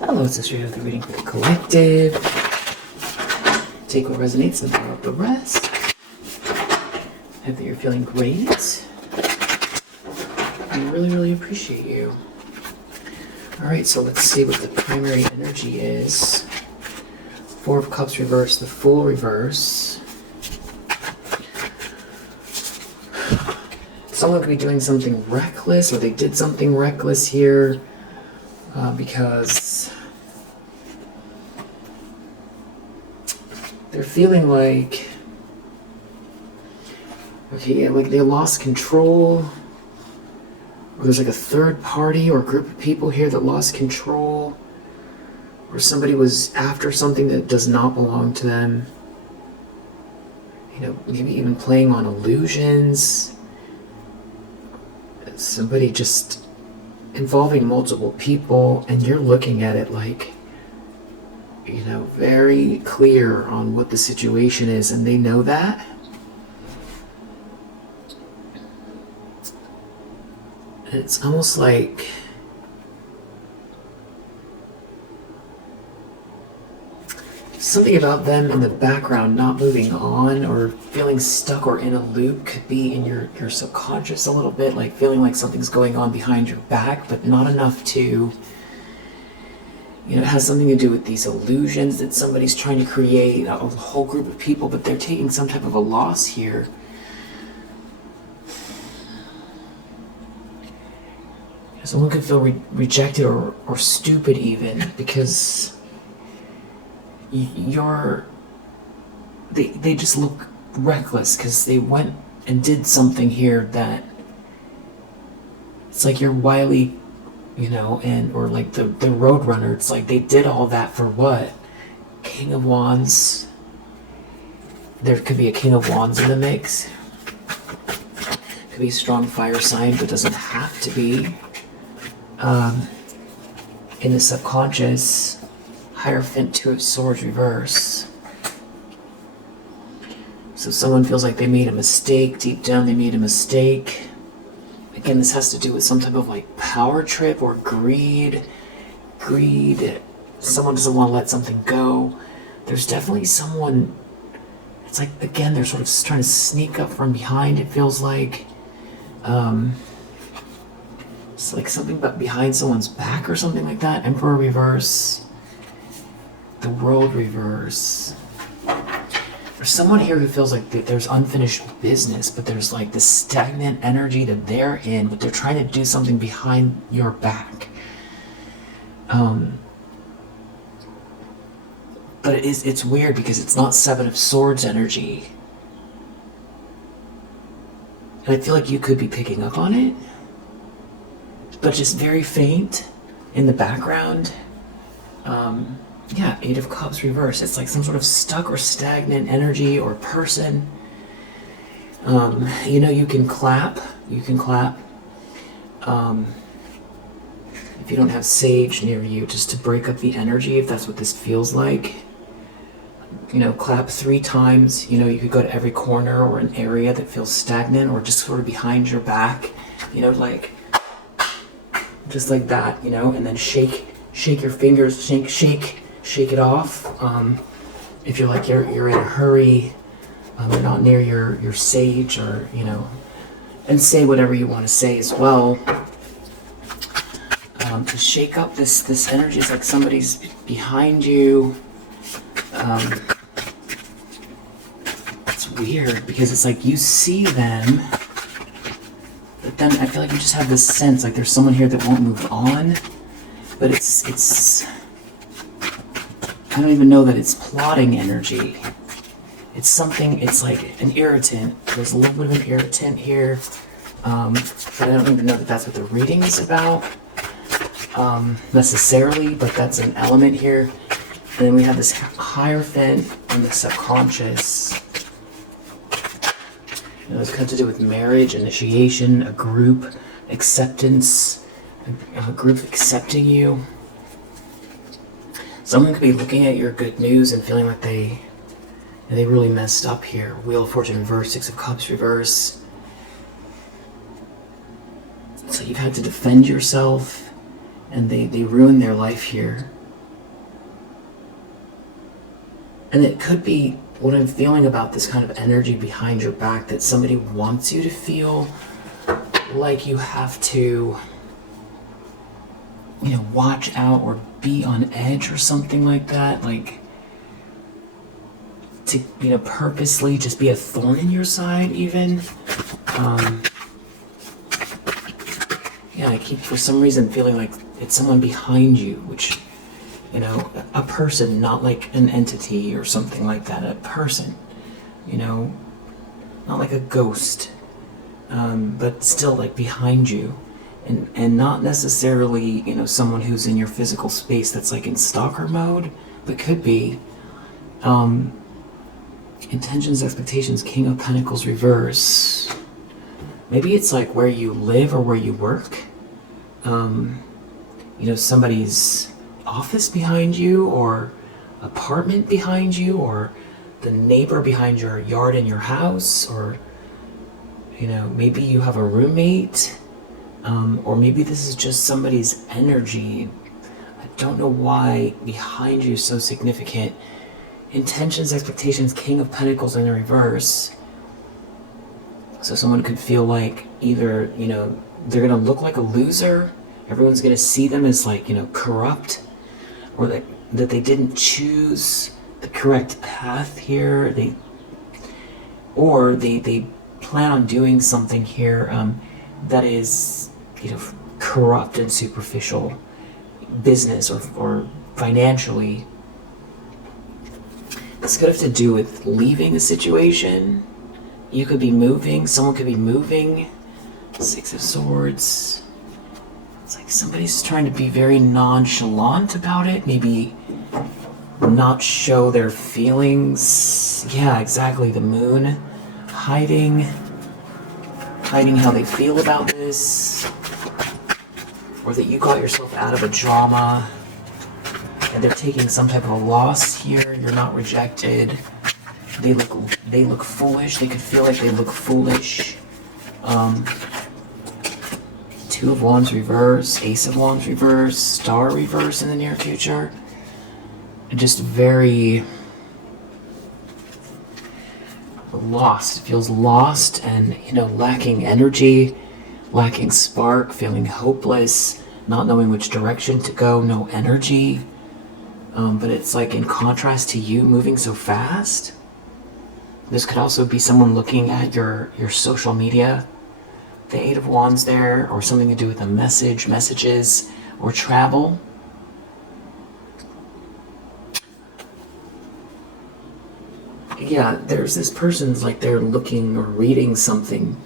Hello, it's Sister of the reading for the collective. Take what resonates and throw out the rest. Hope that you're feeling great. I really, really appreciate you. Alright, so let's see what the primary energy is. Four of Cups reverse, the Fool reverse. Someone could be doing something reckless, or they did something reckless here because they're feeling like, okay, yeah, like they lost control, or there's like a third party or a group of people here that lost control, or somebody was after something that does not belong to them. You know, maybe even playing on illusions. Somebody just involving multiple people, and you're looking at it like, you know, very clear on what the situation is, and they know that. It's almost like something about them in the background not moving on or feeling stuck or in a loop could be in your subconscious a little bit, like feeling like something's going on behind your back, but not enough to, you know, it has something to do with these illusions that somebody's trying to create, a whole group of people, but they're taking some type of a loss here. Someone could feel rejected or stupid even, because they just look reckless because they went and did something here that it's like you're wily, you know, and or like the Roadrunner. It's like they did all that for what? King of Wands. There could be a King of Wands in the mix. Could be a strong fire sign, but doesn't have to be. In the subconscious, Hierophant, Two of Swords reverse. So someone feels like they made a mistake. Deep down they made a mistake. Again, this has to do with some type of like power trip or greed. Someone doesn't want to let something go. There's definitely someone, it's like, again, they're sort of trying to sneak up from behind, it feels like. It's like something but behind someone's back or something like that. Emperor reverse. The World reverse. There's someone here who feels like there's unfinished business, but there's like this stagnant energy that they're in, but they're trying to do something behind your back. But it's weird because it's not Seven of Swords energy. And I feel like you could be picking up on it, but just very faint in the background. Yeah, Eight of Cups reverse. It's like some sort of stuck or stagnant energy or person. You know, you can clap. If you don't have sage near you, just to break up the energy, if that's what this feels like. You know, clap 3 times. You know, you could go to every corner or an area that feels stagnant or just sort of behind your back. You know, like, just like that, you know, and then shake your fingers, shake it off. If you're like you're in a hurry, you're not near your sage, or, you know, and say whatever you want to say as well. To shake up this energy. It's like somebody's behind you. It's weird because it's like you see them, but then I feel like you just have this sense like there's someone here that won't move on. But it's I don't even know that it's plotting energy. It's something, it's like an irritant. There's a little bit of an irritant here. But I don't even know that that's what the reading is about necessarily, but that's an element here. And then we have this Hierophant in the subconscious. You know, it's got to do with marriage, initiation, a group, acceptance, a group accepting you. Someone could be looking at your good news and feeling like they really messed up here. Wheel of Fortune reverse, Six of Cups reverse. So you've had to defend yourself, and they ruined their life here. And it could be what I'm feeling about this kind of energy behind your back, that somebody wants you to feel like you have to, watch out or be on edge or something like that. Like to, purposely just be a thorn in your side even. I keep for some reason feeling like it's someone behind you, which, a person, not like an entity or something like that, a person, not like a ghost, but still like behind you, and not necessarily, someone who's in your physical space that's like in stalker mode, but could be. Intentions, expectations, King of Pentacles reverse. Maybe it's like where you live or where you work. Somebody's office behind you, or apartment behind you, or the neighbor behind your yard in your house, or maybe you have a roommate, or maybe this is just somebody's energy. I don't know why behind you is so significant. Intentions, expectations, King of Pentacles in the reverse. So someone could feel like either, they're going to look like a loser, everyone's going to see them as like, corrupt, or that they didn't choose the correct path here. They plan on doing something here that is, corrupt and superficial, business or financially. This could have to do with leaving a situation. You could be moving, someone could be moving. Six of Swords. It's like somebody's trying to be very nonchalant about it, maybe not show their feelings. Yeah, exactly, the Moon. Hiding how they feel about this. Or that you got yourself out of a drama and they're taking some type of a loss here. You're not rejected. They look foolish. They could feel like they look foolish. Two of Wands reverse, Ace of Wands reverse, Star reverse in the near future. Just very lost. It feels lost and, lacking energy, lacking spark, feeling hopeless, not knowing which direction to go, no energy. But it's like in contrast to you moving so fast. This could also be someone looking at your social media. The Eight of Wands there, or something to do with a messages, or travel. Yeah, there's this person's like they're looking or reading something,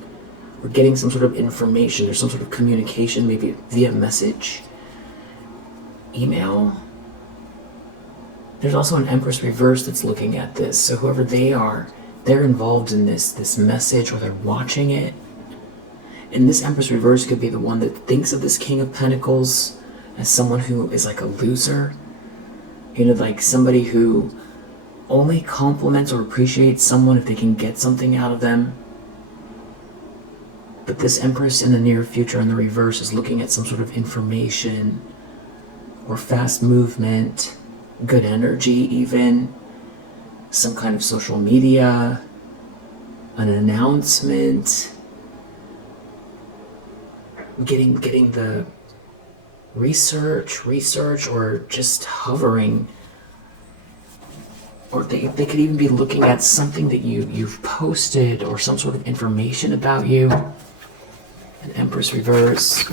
or getting some sort of information, or some sort of communication, maybe via message, email. There's also an Empress reverse that's looking at this, so whoever they are, they're involved in this message, or they're watching it. And this Empress reverse could be the one that thinks of this King of Pentacles as someone who is like a loser. Like somebody who only compliments or appreciates someone if they can get something out of them. But this Empress in the near future in the reverse is looking at some sort of information, or fast movement, good energy even, some kind of social media, an announcement, getting the research, or just hovering. Or they could even be looking at something that you've posted, or some sort of information about you. An Empress reverse.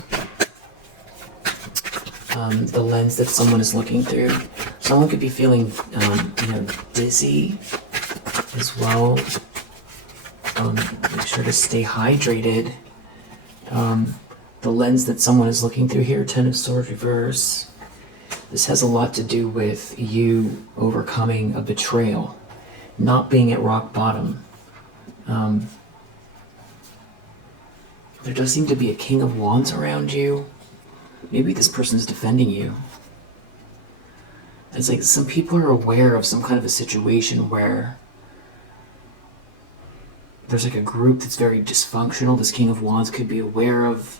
The lens that someone is looking through. Someone could be feeling, dizzy as well. Make sure to stay hydrated. The lens that someone is looking through here, Ten of Swords reverse. This has a lot to do with you overcoming a betrayal, not being at rock bottom. There does seem to be a King of Wands around you. Maybe this person's defending you. It's like some people are aware of some kind of a situation where there's like a group that's very dysfunctional. This King of Wands could be aware of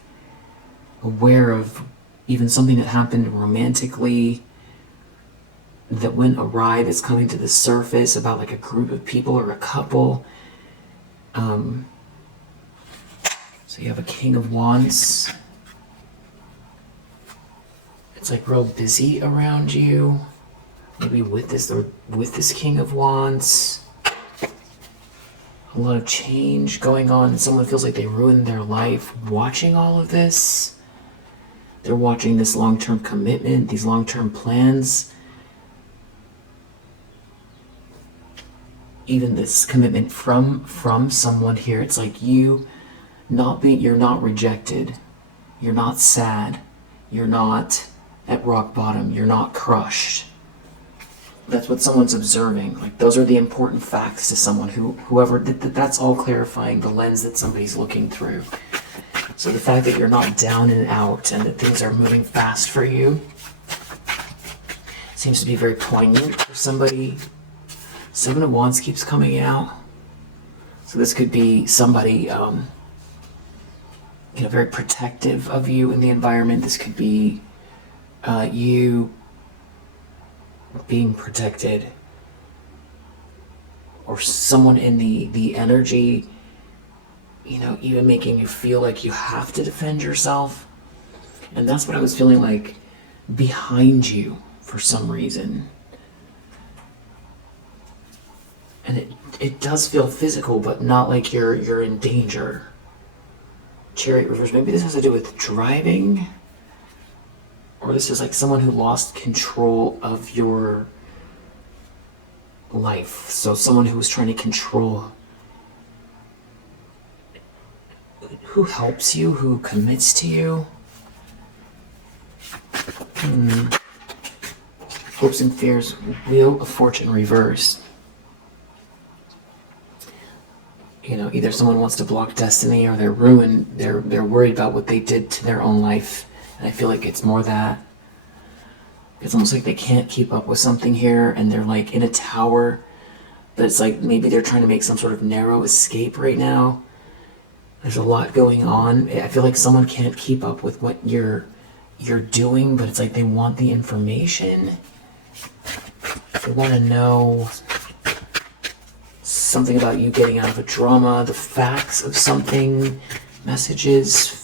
even something that happened romantically, that went awry that's coming to the surface about like a group of people or a couple. So you have a King of Wands. It's like real busy around you. Maybe with this King of Wands. A lot of change going on. Someone feels like they ruined their life watching all of this. They're watching this long-term commitment, these long-term plans. Even this commitment from someone here. It's like you're not rejected. You're not sad. You're not at rock bottom. You're not crushed. That's what someone's observing. Like, those are the important facts to someone whoever, that's all clarifying the lens that somebody's looking through. So the fact that you're not down and out and that things are moving fast for you seems to be very poignant for somebody. Seven of Wands keeps coming out. So this could be somebody, very protective of you in the environment. This could be you being protected, or someone in the energy, even making you feel like you have to defend yourself. And that's what I was feeling like behind you for some reason. And it does feel physical, but not like you're in danger. Chariot reverse. Maybe this has to do with driving. Or this is like someone who lost control of your life. So someone who was trying to control who helps you, who commits to you. Hopes and fears. Wheel of Fortune reversed. Either someone wants to block destiny, or they're ruined. They're worried about what they did to their own life. And I feel like it's more that. It's almost like they can't keep up with something here, and they're like in a tower, but it's like maybe they're trying to make some sort of narrow escape right now. There's a lot going on. I feel like someone can't keep up with what you're doing, but it's like they want the information. They want to know something about you getting out of a drama, the facts of something, messages.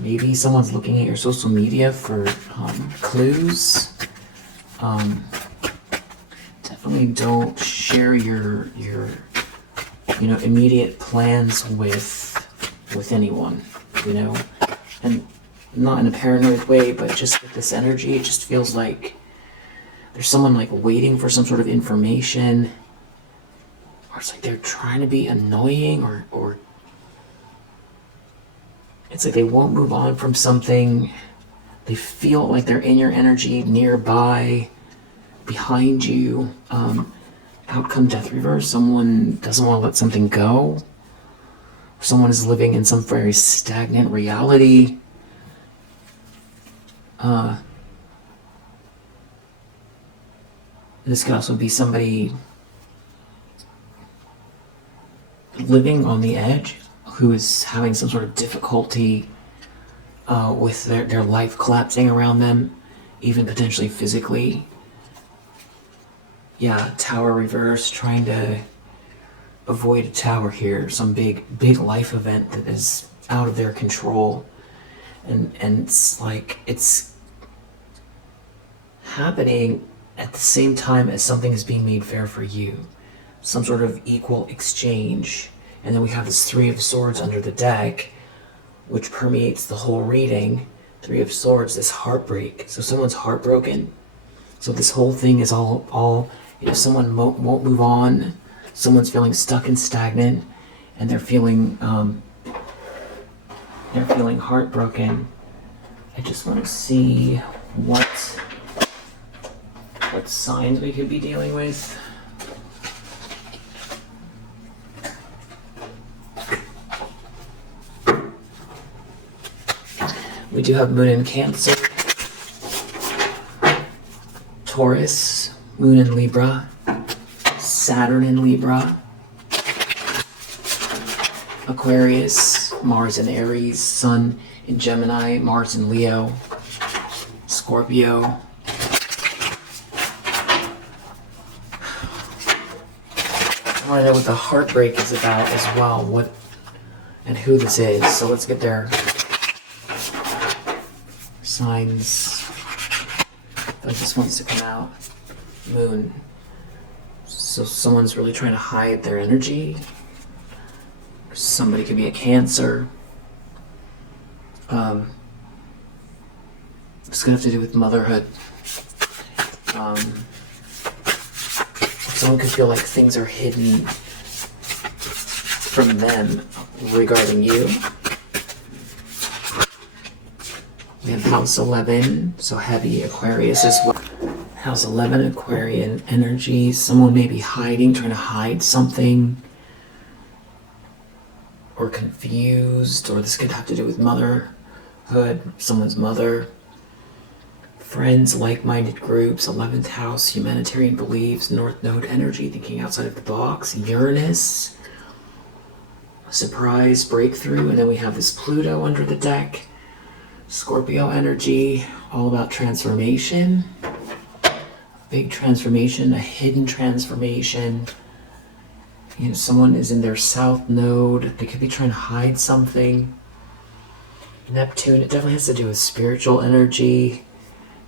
Maybe someone's looking at your social media for clues. Definitely don't share your immediate plans with anyone, and not in a paranoid way, but just with this energy. It just feels like there's someone like waiting for some sort of information, or it's like they're trying to be annoying, or it's like they won't move on from something. They feel like they're in your energy, nearby, behind you. Outcome death reverse. Someone doesn't want to let something go. Someone is living in some very stagnant reality. This could also be somebody living on the edge, who is having some sort of difficulty with their life collapsing around them, even potentially physically. Yeah, tower reverse, trying to avoid a tower here, some big life event that is out of their control. And it's like it's happening at the same time as something is being made fair for you. Some sort of equal exchange. And then we have this Three of Swords under the deck, which permeates the whole reading. Three of Swords, this heartbreak. So someone's heartbroken. So this whole thing is all someone won't move on. Someone's feeling stuck and stagnant, and they're feeling heartbroken. I just want to see what signs we could be dealing with. We do have Moon in Cancer, Taurus, Moon in Libra, Saturn in Libra, Aquarius, Mars in Aries, Sun in Gemini, Mars in Leo, Scorpio, I want to know what the heartbreak is about as well, what and who this is. So let's get their signs. That just wants to come out. Moon. So someone's really trying to hide their energy. Somebody could be a Cancer. It's gonna have to do with motherhood. Someone could feel like things are hidden from them regarding you. We have House 11, so heavy Aquarius as well. House 11, Aquarian energy. Someone may be hiding, trying to hide something. Or confused, or this could have to do with motherhood, someone's mother. Friends, like-minded groups, 11th house, humanitarian beliefs, North Node energy, thinking outside of the box, Uranus, surprise, breakthrough, and then we have this Pluto under the deck, Scorpio energy, all about transformation, a big transformation, a hidden transformation. You know, someone is in their South Node, they could be trying to hide something. Neptune, it definitely has to do with spiritual energy,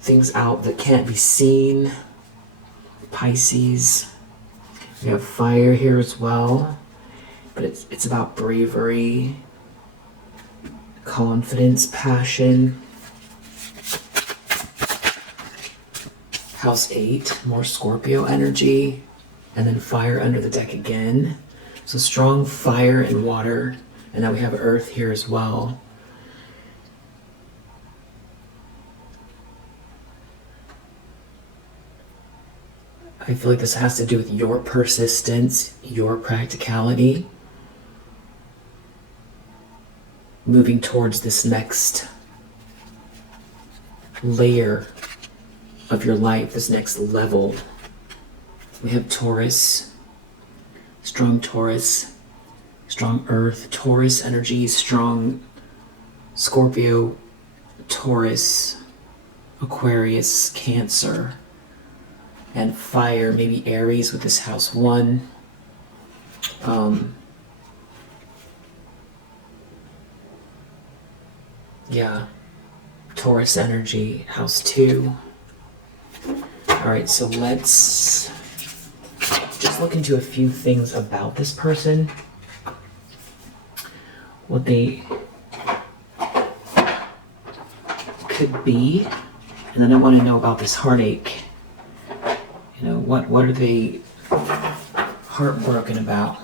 things out that can't be seen. Pisces, we have fire here as well, but it's about bravery, confidence, passion. House 8, more Scorpio energy, and then fire under the deck again. So strong fire and water, and now we have earth here as well. I feel like this has to do with your persistence, your practicality, moving towards this next layer of your life, this next level. We have Taurus, strong earth, Taurus energy, strong Scorpio, Taurus, Aquarius, Cancer, and fire, maybe Aries with this house 1. Yeah, Taurus energy, house 2. Alright, so let's just look into a few things about this person. What they could be. And then I want to know about this heartache. You know, what are they heartbroken about?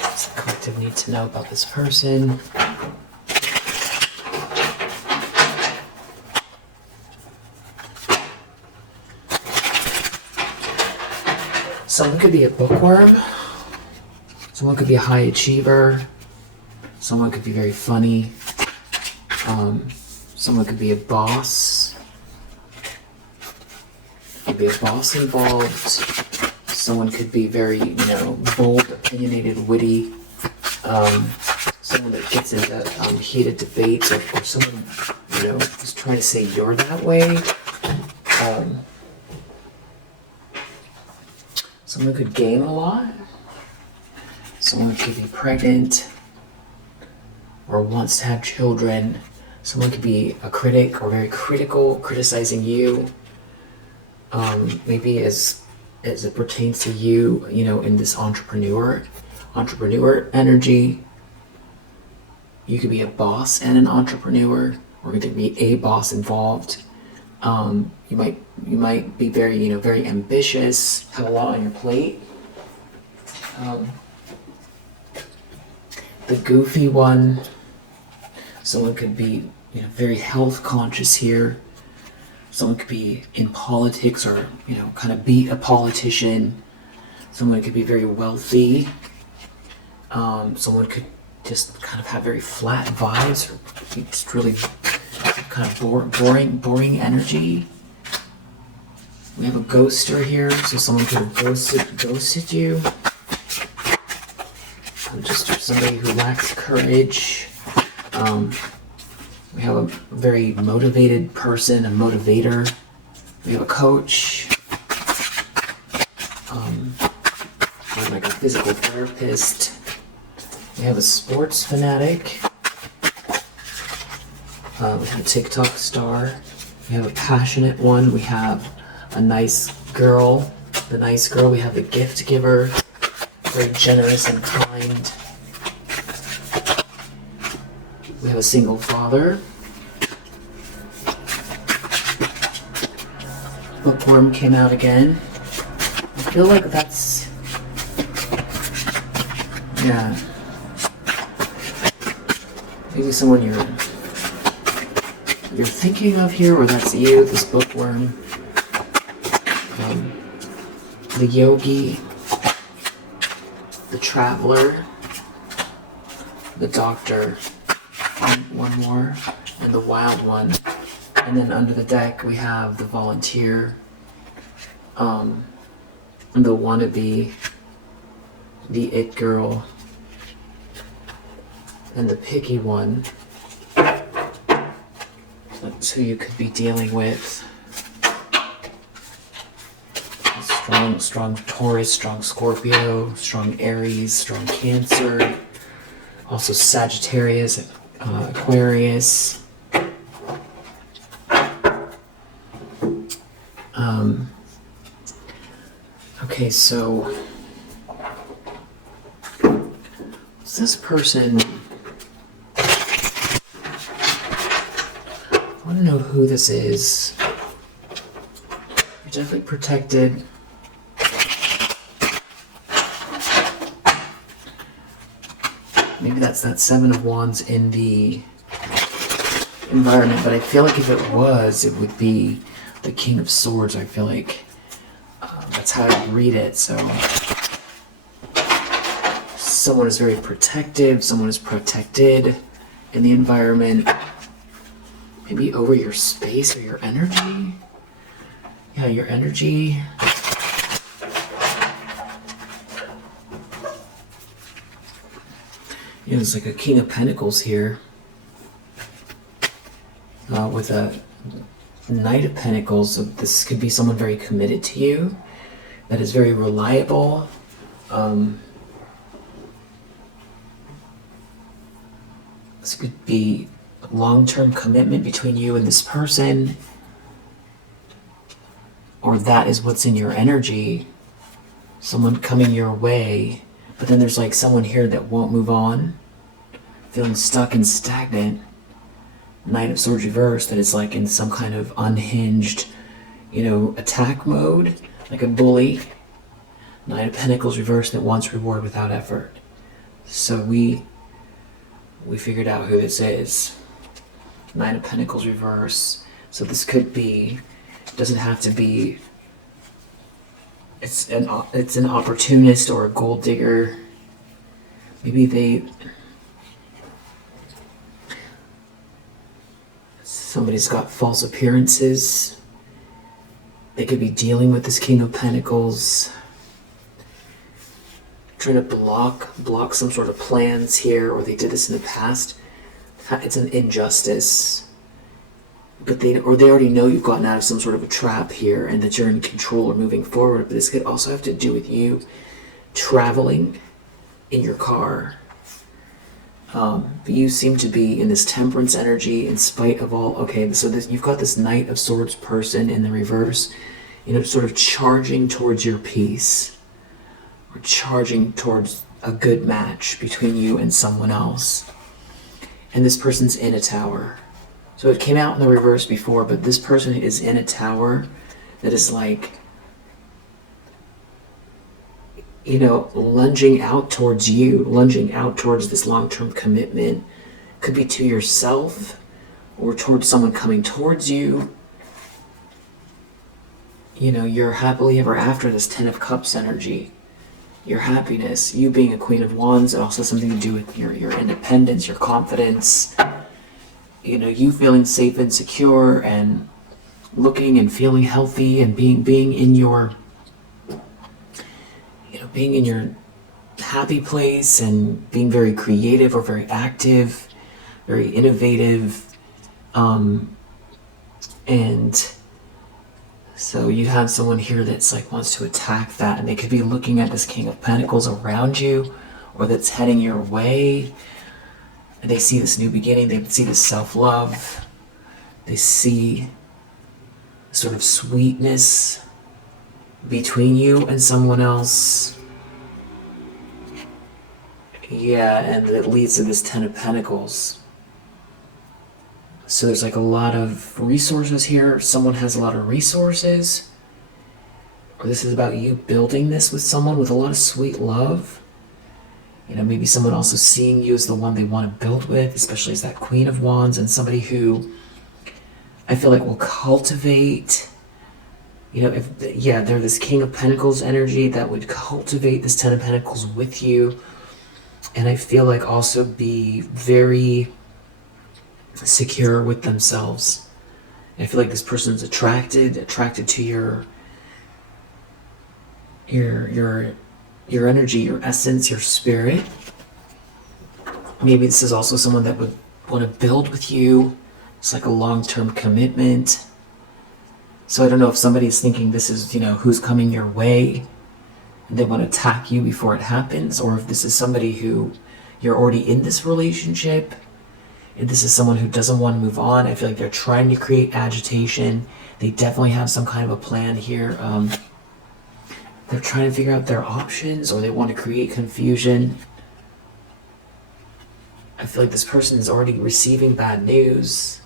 What's the collective need to know about this person? Someone could be a bookworm. Someone could be a high achiever. Someone could be very funny. Someone could be a boss. Could be a boss involved. Someone could be very, bold, opinionated, witty. Someone that gets into heated debates, or someone, who's trying to say you're that way. Someone could game a lot. Someone could be pregnant or wants to have children. Someone could be a critic or very critical, criticizing you. Maybe as it pertains to you, in this entrepreneur energy. You could be a boss and an entrepreneur, or there could be a boss involved. You might be very, very ambitious, have a lot on your plate. The goofy one, someone could be, very health conscious here. Someone could be in politics, or, kind of be a politician. Someone could be very wealthy. Someone could just kind of have very flat vibes, or just really kind of boring energy. We have a ghoster here, so someone could have ghosted you. Just somebody who lacks courage. We have a very motivated person, a motivator. We have a coach. like a physical therapist. We have a sports fanatic. We have a TikTok star. We have a passionate one. We have a nice girl. The nice girl. We have a gift giver. Very generous and kind. We have a single father. Bookworm came out again. I feel like that's... yeah. Maybe someone you're thinking of here, or that's you, this bookworm. The yogi, the traveler, the doctor, one more, and the wild one. And then under the deck we have the volunteer, the wannabe, the it girl, and the picky one. That's who you could be dealing with. Strong Taurus, strong Scorpio, strong Aries, strong Cancer, also Sagittarius, Aquarius. Okay, so this person, I want to know who this is. You're definitely protected. Maybe that's that Seven of Wands in the environment, but I feel like if it was, it would be the King of Swords. I feel like that's how I read it. So someone is very protective, someone is protected in the environment, maybe over your space or your energy. Yeah, your energy. You know, it's like a King of Pentacles here with a Knight of Pentacles. So this could be someone very committed to you, that is very reliable. This could be a long-term commitment between you and this person, or that is what's in your energy, someone coming your way. But then there's like someone here that won't move on, feeling stuck and stagnant. Knight of Swords reversed, that is like in some kind of unhinged, attack mode, like a bully. Knight of Pentacles reversed, that wants reward without effort. So we figured out who this is. Knight of Pentacles reverse. So this could be, doesn't have to be, it's an opportunist or a gold digger. Maybe somebody's got false appearances. They could be dealing with this King of Pentacles, trying to block some sort of plans here, or they did this in the past. It's an injustice, but they already know you've gotten out of some sort of a trap here, and that you're in control or moving forward. But this could also have to do with you traveling in your car. But you seem to be in this temperance energy in spite of all. Okay, so you've got this Knight of Swords person in the reverse, sort of charging towards your peace, or charging towards a good match between you and someone else. And this person's in a tower. So it came out in the reverse before, but this person is in a tower that is like, lunging out towards you, lunging out towards this long-term commitment. Could be to yourself or towards someone coming towards you. You're happily ever after, this Ten of Cups energy. Your happiness, you being a Queen of Wands, it also has something to do with your independence, your confidence. You feeling safe and secure and looking and feeling healthy and being in your being in your happy place and being very creative or very active, very innovative, and So you have someone here that's like wants to attack that, and they could be looking at this King of Pentacles around you, or that's heading your way, and they see this new beginning, they see this self-love, they see sort of sweetness between you and someone else. Yeah, and it leads to this Ten of Pentacles. So there's like a lot of resources here. Someone has a lot of resources. Or this is about you building this with someone with a lot of sweet love. You know, maybe someone also seeing you as the one they want to build with, especially as that Queen of Wands, and somebody who I feel like will cultivate, you know, they're this King of Pentacles energy that would cultivate this Ten of Pentacles with you. And I feel like also be very secure with themselves. I feel like this person's attracted to your energy, your essence, your spirit. Maybe this is also someone that would want to build with you. It's like a long-term commitment. So I don't know if somebody's thinking this is, you know, who's coming your way and they want to attack you before it happens, or if this is somebody who you're already in this relationship. If this is someone who doesn't want to move on, I feel like they're trying to create agitation. They definitely have some kind of a plan here. They're trying to figure out their options, or they want to create confusion. I feel like this person is already receiving bad news,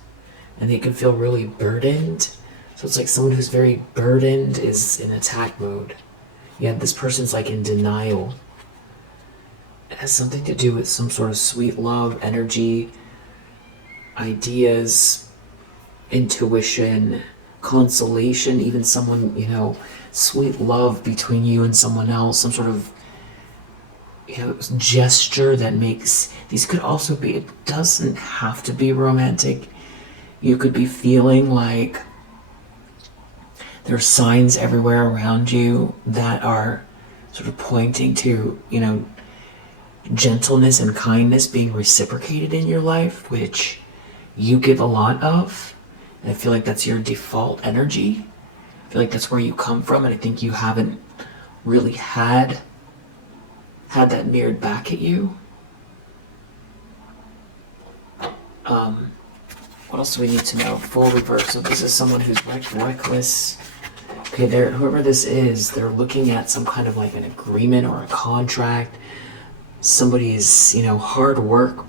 and they can feel really burdened. So it's like someone who's very burdened is in attack mode. Yeah, this person's like in denial. It has something to do with some sort of sweet love, energy, ideas, intuition, consolation, even someone, you know, sweet love between you and someone else, some sort of, you know, gesture that makes, these could also be, it doesn't have to be romantic. You could be feeling like there are signs everywhere around you that are sort of pointing to, you know, gentleness and kindness being reciprocated in your life, which you give a lot of. And I feel like that's your default energy. I feel like that's where you come from, and I think you haven't really had that mirrored back at you. What else do we need to know? Full reverse. So this is someone who's reckless. Okay, whoever this is, they're looking at some kind of like an agreement or a contract. Somebody's, you know, hard work.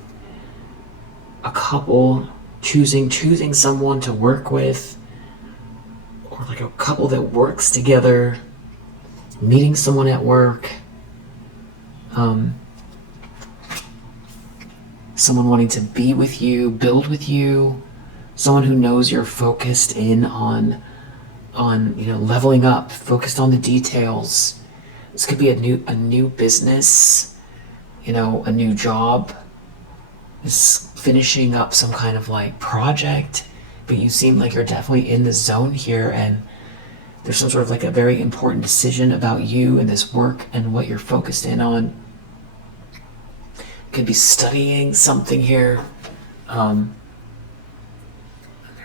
A couple choosing someone to work with, or like a couple that works together, meeting someone at work, someone wanting to be with you, build with you, someone who knows you're focused in on you know, leveling up, focused on the details. This could be a new business, you know, a new job. Is finishing up some kind of like project, but you seem like you're definitely in the zone here, and there's some sort of like a very important decision about you and this work and what you're focused in on. Could be studying something here. There's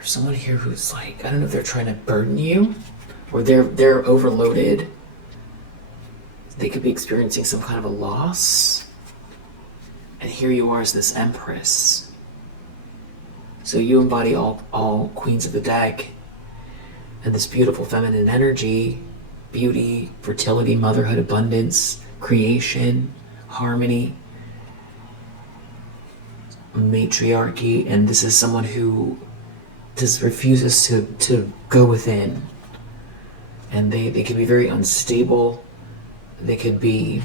someone here who's like, I don't know if they're trying to burden you, or they're overloaded. They could be experiencing some kind of a loss. And here you are as this Empress. So you embody all queens of the deck, and this beautiful feminine energy, beauty, fertility, motherhood, abundance, creation, harmony, matriarchy. And this is someone who just refuses to go within. And they can be very unstable. They could be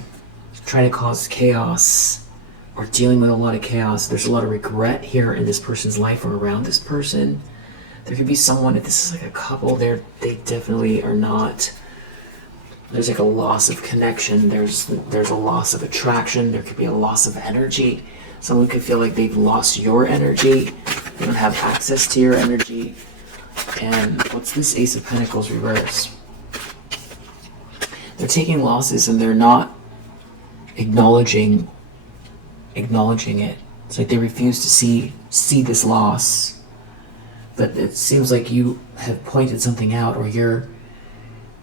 trying to cause chaos, or dealing with a lot of chaos. There's a lot of regret here in this person's life or around this person. There could be someone, if this is like a couple, they definitely are not. There's like a loss of connection. There's a loss of attraction. There could be a loss of energy. Someone could feel like they've lost your energy. They don't have access to your energy. And what's this Ace of Pentacles reverse? They're taking losses and they're not acknowledging it. It's like they refuse to see this loss. But it seems like you have pointed something out, or you're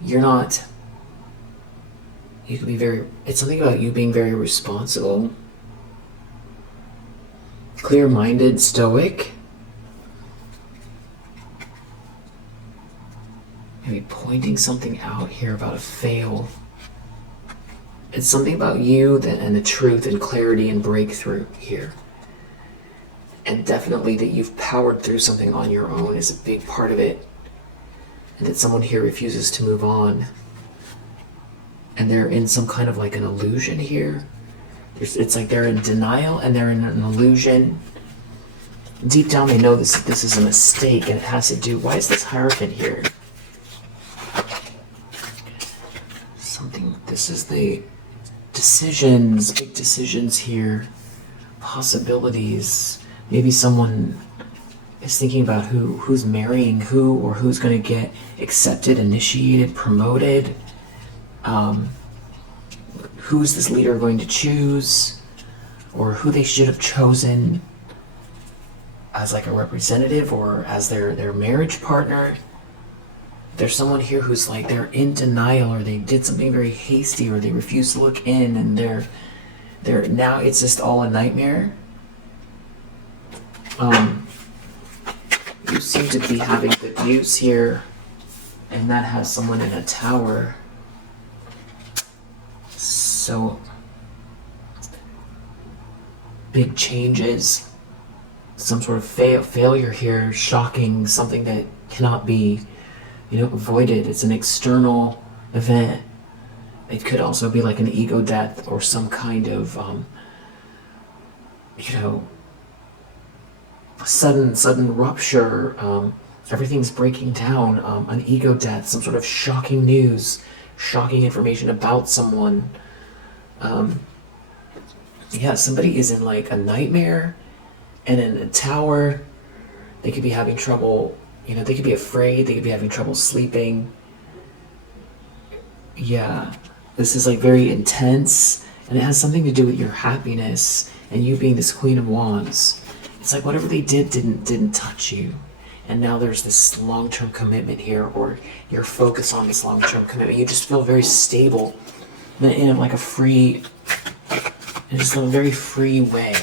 you're not, you could be very, it's something about you being very responsible, clear-minded, stoic, maybe pointing something out here about a fail. It's something about you and the truth and clarity and breakthrough here. And definitely that you've powered through something on your own is a big part of it. And that someone here refuses to move on. And they're in some kind of like an illusion here. It's like they're in denial and they're in an illusion. Deep down they know this is a mistake, and it has to do, why is this Hierophant here? This is the decisions, big decisions here, possibilities. Maybe someone is thinking about who's marrying who, or who's going to get accepted, initiated, promoted. Who's this leader going to choose, or who they should have chosen as like a representative or as their marriage partner. There's someone here who's like, they're in denial, or they did something very hasty, or they refuse to look in, and they're now it's just all a nightmare. You seem to be having the views here, and that has someone in a tower. So big changes, some sort of failure here, shocking, something that cannot be avoided. It's an external event. It could also be like an ego death, or some kind of, sudden rupture. Everything's breaking down. An ego death, some sort of shocking news, shocking information about someone. Somebody is in like a nightmare and in a tower. They could be having trouble. They could be afraid, they could be having trouble sleeping. Yeah, this is like very intense, and it has something to do with your happiness and you being this Queen of Wands. It's like whatever they did didn't touch you. And now there's this long-term commitment here, or your focus on this long-term commitment. You just feel very stable in like a free, in just a very free way.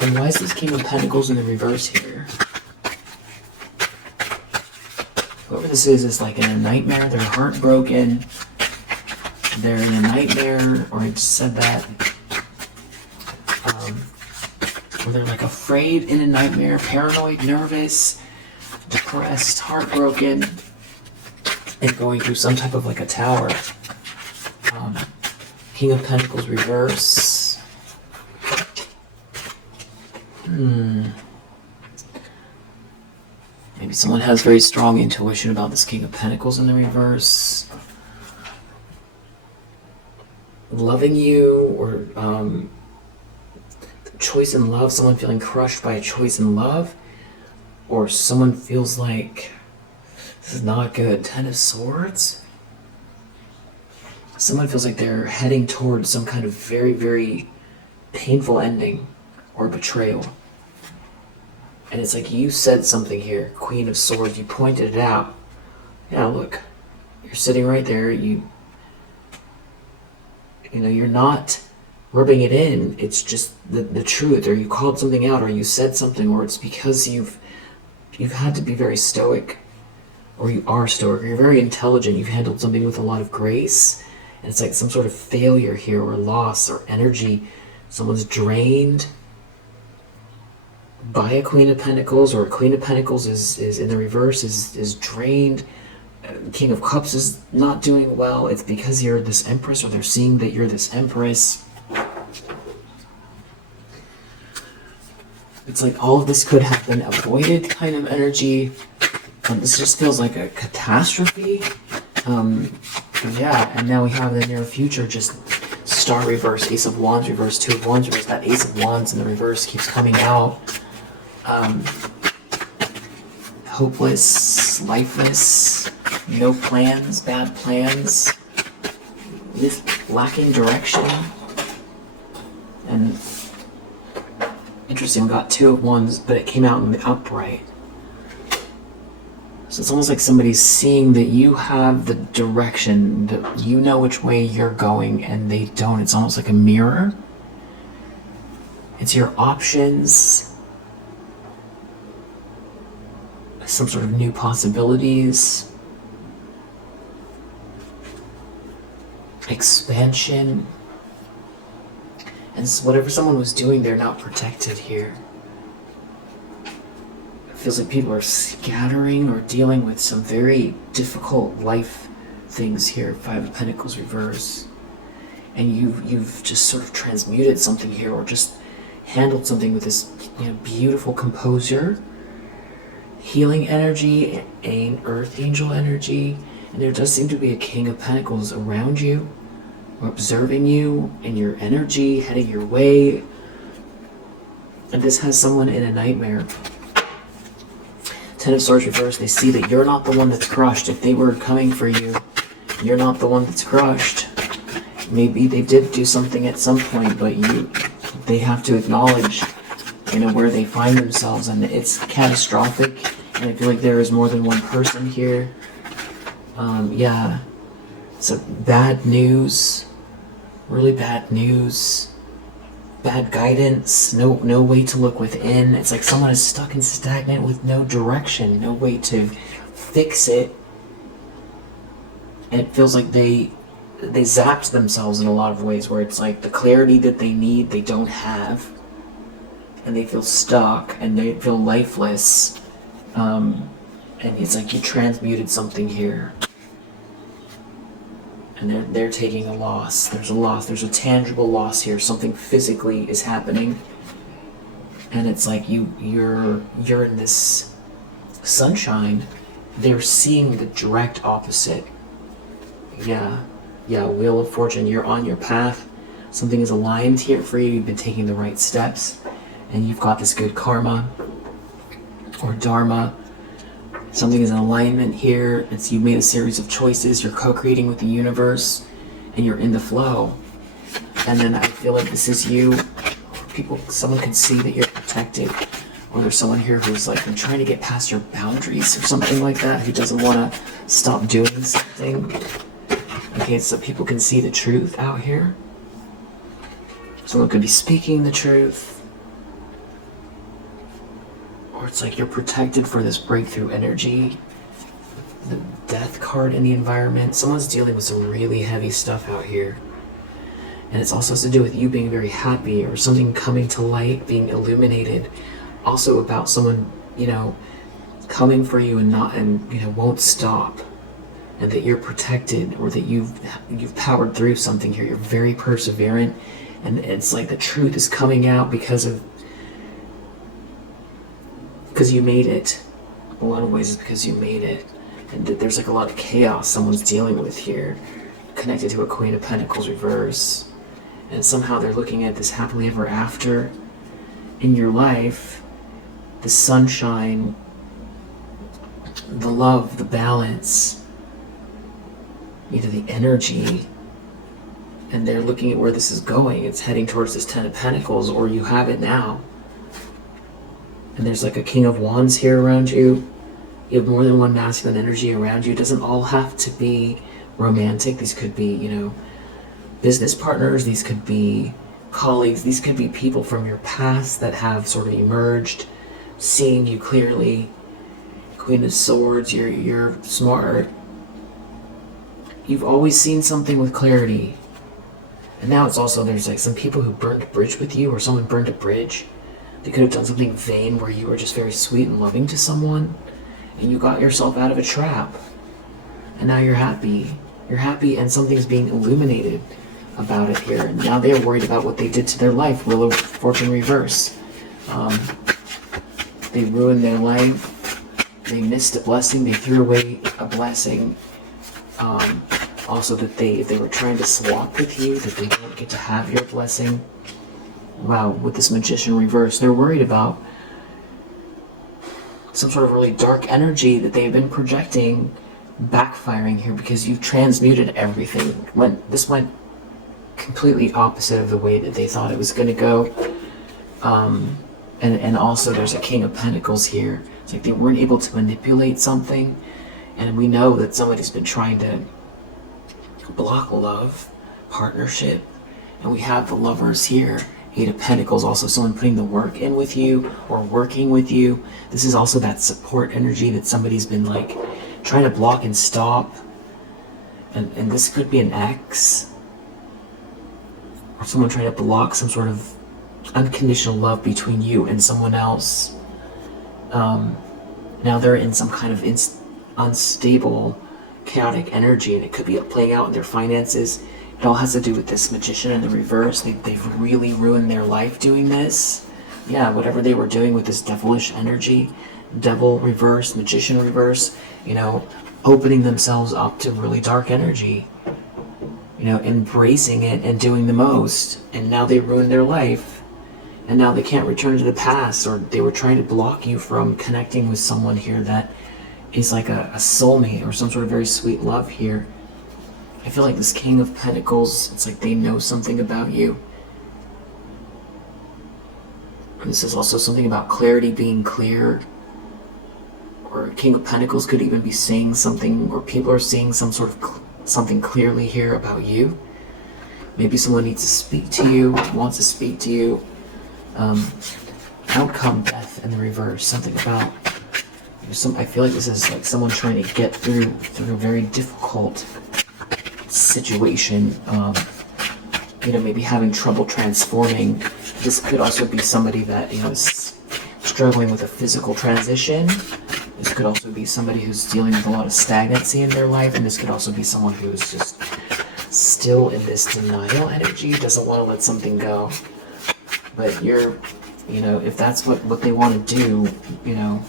And why is this King of Pentacles in the reverse here? Whoever this is like in a nightmare. They're heartbroken. They're in a nightmare, or I just said that. Or they're like afraid in a nightmare, paranoid, nervous, depressed, heartbroken, and going through some type of like a tower. King of Pentacles reverse. Maybe someone has very strong intuition about this King of Pentacles in the reverse. Loving you, or choice in love, someone feeling crushed by a choice in love, or someone feels like this is not good. Ten of Swords. Someone feels like they're heading towards some kind of very, very painful ending or betrayal. And it's like you said something here, Queen of Swords, you pointed it out. Yeah, look, you're sitting right there, you're not rubbing it in, it's just the truth, or you called something out, or you said something, or it's because you've had to be very stoic, or you are stoic, or you're very intelligent, you've handled something with a lot of grace, and it's like some sort of failure here, or loss, or energy. Someone's drained by a Queen of Pentacles, or a Queen of Pentacles is in the reverse, is drained. King of Cups is not doing well. It's because you're this Empress, or they're seeing that you're this Empress. It's like all of this could have been avoided kind of energy. This just feels like a catastrophe. Yeah, and now we have the near future, just Star reverse, Ace of Wands reverse, Two of Wands reverse. That Ace of Wands in the reverse keeps coming out. Hopeless, lifeless, no plans, bad plans, this lacking direction. And interesting, we got Two of Wands, but it came out in the upright. So it's almost like somebody's seeing that you have the direction, that you know which way you're going, and they don't. It's almost like a mirror. It's your options, some sort of new possibilities, expansion. And so whatever someone was doing, they're not protected here. It feels like people are scattering or dealing with some very difficult life things here. Five of Pentacles reverse. And you've just sort of transmuted something here, or just handled something with this, beautiful composure, healing energy, and earth angel energy. And there does seem to be a King of Pentacles around you, observing you and your energy, heading your way. And this has someone in a nightmare. Ten of Swords reversed. They see that you're not the one that's crushed. If they were coming for you, you're not the one that's crushed. Maybe they did do something at some point, but they have to acknowledge, where they find themselves, and it's catastrophic. And I feel like there is more than one person here. Yeah. So bad news, really bad news, bad guidance, no way to look within. It's like someone is stuck and stagnant with no direction, no way to fix it. And it feels like they zapped themselves in a lot of ways, where it's like the clarity that they need, they don't have. And they feel stuck and they feel lifeless. And it's like you transmuted something here. And they're taking a loss. There's a loss. There's a tangible loss here. Something physically is happening. And it's like you're in this sunshine. They're seeing the direct opposite. Yeah, Wheel of Fortune. You're on your path. Something is aligned here for you. You've been taking the right steps. And you've got this good karma or dharma. Something is in alignment here. You've made a series of choices. You're co-creating with the universe, and you're in the flow. And then I feel like this is you. Someone could see that you're protected, or there's someone here who's like been trying to get past your boundaries or something like that, who doesn't want to stop doing something. Okay, so people can see the truth out here. Someone could be speaking the truth. Or it's like you're protected for this breakthrough energy. The death card in the environment. Someone's dealing with some really heavy stuff out here. And it's also has to do with you being very happy, or something coming to light, being illuminated. Also about someone, coming for you and won't stop. And that you're protected, or that you've powered through something here. You're very perseverant. And it's like the truth is coming out because you made it. In a lot of ways it's because you made it. And there's like a lot of chaos someone's dealing with here, connected to a Queen of Pentacles reverse. And somehow they're looking at this happily ever after in your life, the sunshine, the love, the balance, the energy. And they're looking at where this is going. It's heading towards this Ten of Pentacles, or you have it now. And there's like a King of Wands here around you. You have more than one masculine energy around you. It doesn't all have to be romantic. These could be, business partners. These could be colleagues. These could be people from your past that have sort of emerged, seeing you clearly. Queen of Swords, you're smart. You've always seen something with clarity. And now it's also, there's like some people who burned a bridge with you, or someone burned a bridge. They could have done something vain where you were just very sweet and loving to someone, and you got yourself out of a trap. And now you're happy. You're happy, and something's being illuminated about it here. And now they're worried about what they did to their life. Wheel of Fortune reverse. They ruined their life. They missed a blessing. They threw away a blessing. Also that if they were trying to swap with you, that they don't get to have your blessing. Wow, with this Magician reverse, they're worried about some sort of really dark energy that they've been projecting, backfiring here, because you've transmuted everything. This went completely opposite of the way that they thought it was going to go. And also there's a King of Pentacles here. It's like they weren't able to manipulate something, and we know that somebody's been trying to block love, partnership, and we have the Lovers here. Eight of Pentacles, also someone putting the work in with you or working with you. This is also that support energy that somebody's been like trying to block and stop. And this could be an ex, or someone trying to block some sort of unconditional love between you and someone else. Now they're in some kind of unstable, chaotic energy, and it could be playing out in their finances. It all has to do with this Magician in the reverse. They've really ruined their life doing this. Yeah, whatever they were doing with this devilish energy, Devil reverse, Magician reverse, you know, opening themselves up to really dark energy, you know, embracing it and doing the most, and now they ruined their life, and now they can't return to the past, or they were trying to block you from connecting with someone here that is like a soulmate or some sort of very sweet love here. I feel like this King of Pentacles, it's like they know something about you. This is also something about clarity, being clear. Or King of Pentacles could even be saying something, or people are seeing some sort of something clearly here about you. Maybe someone needs to speak to you, wants to speak to you. Outcome, Death in the reverse. Something about I feel like this is like someone trying to get through a very difficult situation. You know, maybe having trouble transforming. This could also be somebody that, you know, is struggling with a physical transition. This could also be somebody who's dealing with a lot of stagnancy in their life, and this could also be someone who's just still in this denial energy, doesn't want to let something go. But you know, if that's what they want to do, you know,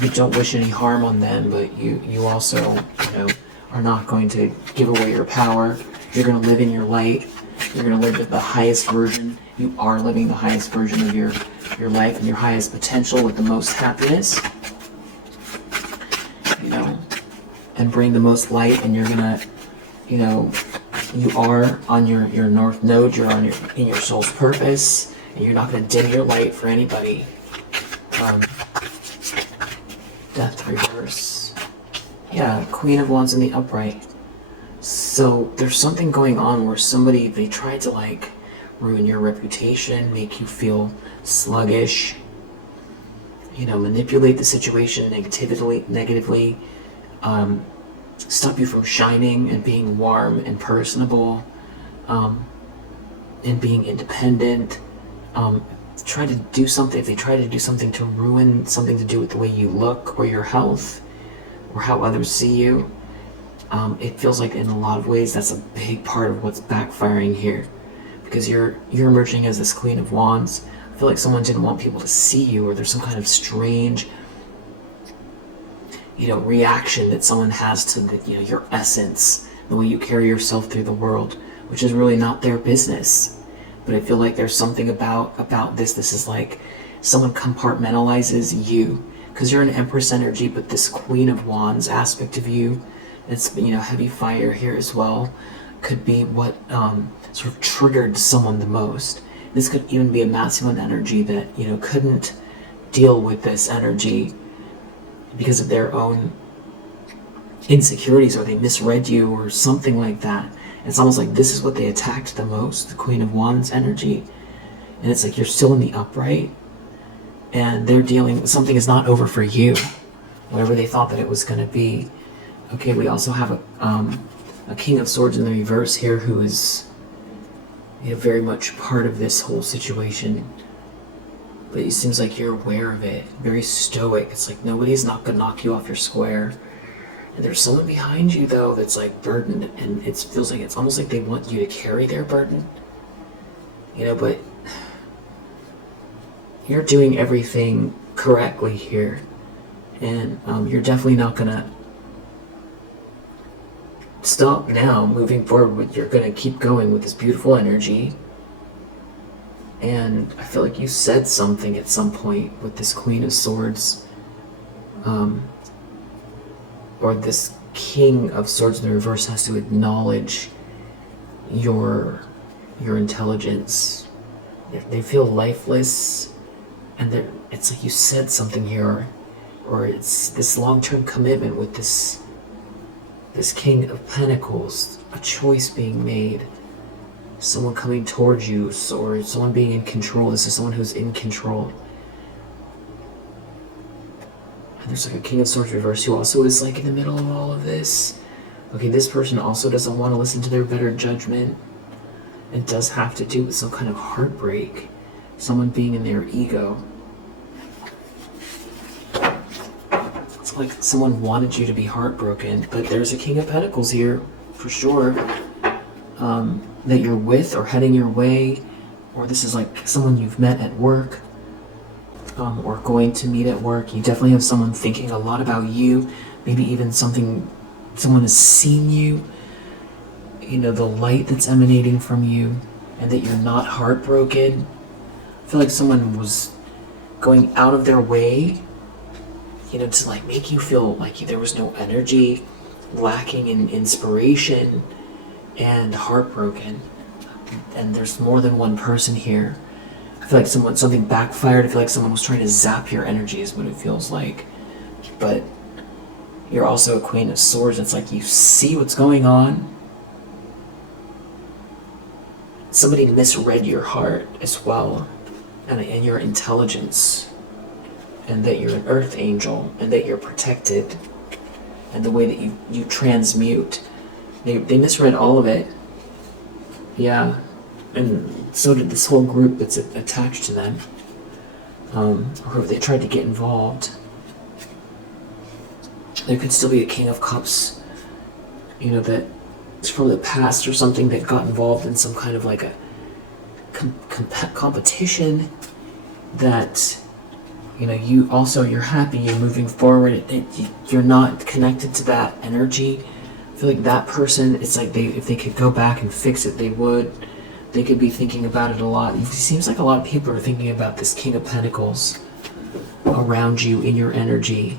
you don't wish any harm on them, but you also, you know, are not going to give away your power. You're going to live in your light. You're going to live with the highest version. You are living the highest version of your life and your highest potential with the most happiness. You know, and bring the most light, and you're gonna, you know, you are on your north node, you're on in your soul's purpose, and you're not gonna dim your light for anybody. Death reverse. Yeah, Queen of Wands in the upright. So there's something going on where they tried to like ruin your reputation, make you feel sluggish, you know, manipulate the situation negatively, stop you from shining and being warm and personable, and being independent. Try to do something. If they try to do something to ruin something to do with the way you look or your health or how others see you, it feels like in a lot of ways that's a big part of what's backfiring here, because you're emerging as this Queen of Wands. I feel like someone didn't want people to see you, or there's some kind of strange, you know, reaction that someone has to the, you know, your essence, the way you carry yourself through the world, which is really not their business. But I feel like there's something about this. This is like someone compartmentalizes you, because you're an Empress energy, but this Queen of Wands aspect of you, it's, you know, heavy fire here as well, could be what sort of triggered someone the most. This could even be a masculine energy that, you know, couldn't deal with this energy because of their own insecurities, or they misread you or something like that. It's almost like this is what they attacked the most, the Queen of Wands energy. And it's like you're still in the upright, and they're dealing with something is not over for you, whatever they thought that it was going to be. Okay, we also have a King of Swords in the reverse here, who is, you know, very much part of this whole situation. But it seems like you're aware of it, very stoic. It's like nobody's not going to knock you off your square. And there's someone behind you, though, that's like burdened, and it feels like it's almost like they want you to carry their burden. You know, but you're doing everything correctly here. And you're definitely not going to stop now. Moving forward, you're going to keep going with this beautiful energy. And I feel like you said something at some point with this Queen of Swords. Or this King of Swords in the reverse has to acknowledge your intelligence. They feel lifeless. And there, it's like you said something here, or it's this long-term commitment with this King of Pentacles, a choice being made, someone coming towards you, or someone being in control. This is someone who's in control. And there's like a King of Swords reverse who also is like in the middle of all of this. Okay, this person also doesn't want to listen to their better judgment. It does have to do with some kind of heartbreak, someone being in their ego. It's like someone wanted you to be heartbroken, but there's a King of Pentacles here, for sure, that you're with or heading your way, or this is like someone you've met at work, or going to meet at work. You definitely have someone thinking a lot about you, maybe even someone has seen you, you know, the light that's emanating from you, and that you're not heartbroken. I feel like someone was going out of their way, you know, to like make you feel like there was no energy, lacking in inspiration, and heartbroken. And there's more than one person here. I feel like something backfired. I feel like someone was trying to zap your energy is what it feels like. But you're also a Queen of Swords. It's like you see what's going on. Somebody misread your heart as well, and your intelligence, and that you're an earth angel, and that you're protected, and the way that you transmute. They misread all of it. Yeah. And so did this whole group that's attached to them. Or they tried to get involved. There could still be a King of Cups, you know, that is from the past or something, that got involved in some kind of like a competition that, you know, you're happy, you're moving forward, you're not connected to that energy. I feel like that person, it's like if they could go back and fix it, they would. They could be thinking about it a lot. It seems like a lot of people are thinking about this King of Pentacles around you in your energy.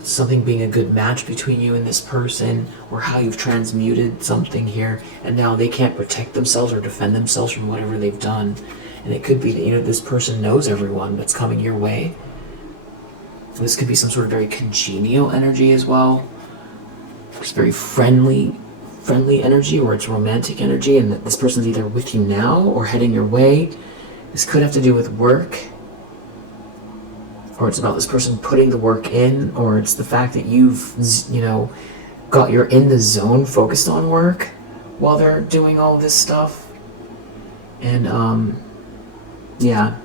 Something being a good match between you and this person, or how you've transmuted something here, and now they can't protect themselves or defend themselves from whatever they've done. And it could be that, you know, this person knows everyone that's coming your way. This could be some sort of very congenial energy as well. It's very friendly energy, or it's romantic energy, and that this person's either with you now or heading your way. This could have to do with work, or it's about this person putting the work in, or it's the fact that you've, you know, you're in the zone focused on work while they're doing all this stuff. And yeah.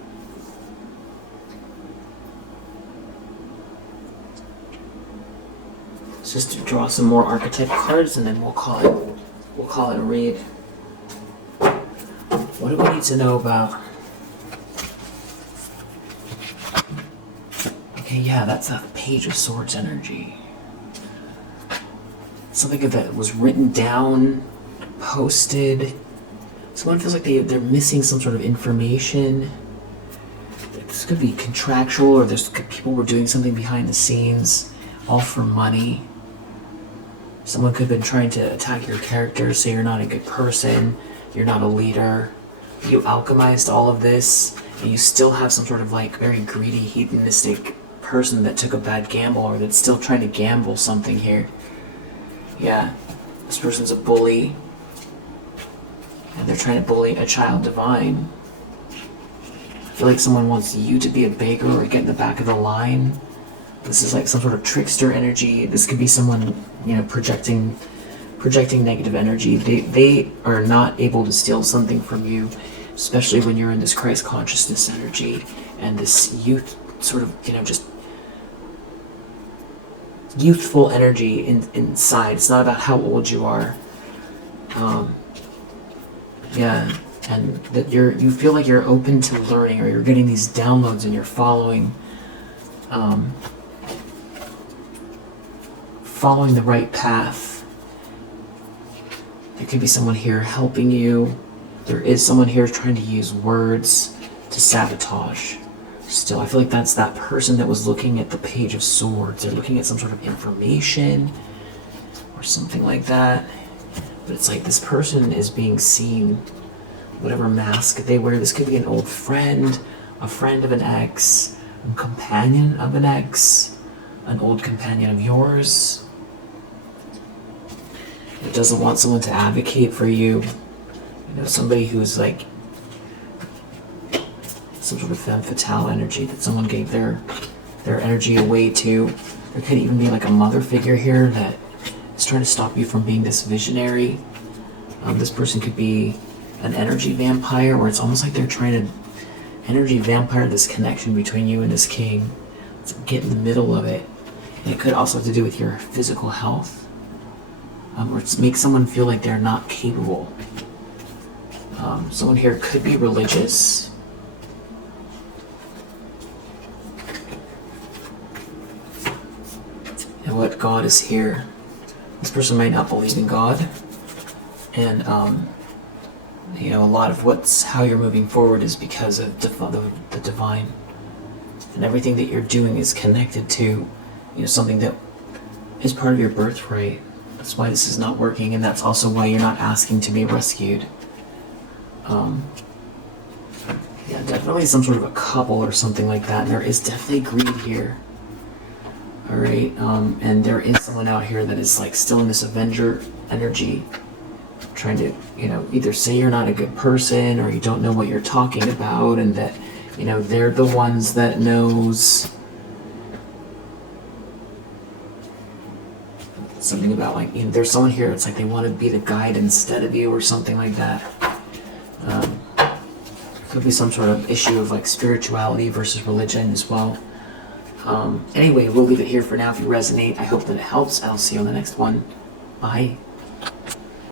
Just to draw some more archetype cards, and then we'll call it a read. What do we need to know about? Okay, yeah, that's a Page of Swords energy. Something that was written down, posted. Someone feels like they're missing some sort of information. This could be contractual, or there's people were doing something behind the scenes, all for money. Someone could have been trying to attack your character, say you're not a good person, you're not a leader. You alchemized all of this, and you still have some sort of like very greedy, hedonistic person that took a bad gamble, or that's still trying to gamble something here. Yeah, this person's a bully, and they're trying to bully a child divine. I feel like someone wants you to be a beggar or get in the back of the line. This is like some sort of trickster energy. This could be someone, you know, projecting negative energy. They are not able to steal something from you, especially when you're in this Christ consciousness energy and this youth sort of, you know, just youthful energy inside. It's not about how old you are. Yeah, and that you feel like you're open to learning, or you're getting these downloads and you're following the right path. There could be someone here helping you. There is someone here trying to use words to sabotage. Still, I feel like that's that person that was looking at the Page of Swords. They're looking at some sort of information or something like that. But it's like this person is being seen, whatever mask they wear. This could be an old friend, a friend of an ex, a companion of an ex, an old companion of yours. It doesn't want someone to advocate for you. You know, somebody who's like some sort of femme fatale energy that someone gave their energy away to. There could even be like a mother figure here that is trying to stop you from being this visionary. This person could be an energy vampire, where it's almost like they're trying to energy vampire this connection between you and this king. Let's get in the middle of it. And it could also have to do with your physical health, or it's make someone feel like they're not capable. Someone here could be religious. And what God is here. This person might not believe in God. And, you know, a lot of how you're moving forward is because of the divine. And everything that you're doing is connected to, you know, something that is part of your birthright. That's why this is not working, and that's also why you're not asking to be rescued. Yeah, definitely some sort of a couple or something like that. And there is definitely greed here. Alright, and there is someone out here that is like still in this Avenger energy, trying to, you know, either say you're not a good person or you don't know what you're talking about, and that, you know, they're the ones that knows something about, like, you know, there's someone here, it's like they want to be the guide instead of you or something like that. Could be some sort of issue of like spirituality versus religion as well. Anyway, we'll leave it here for now. If you resonate, I hope that it helps. I'll see you on the next one. Bye.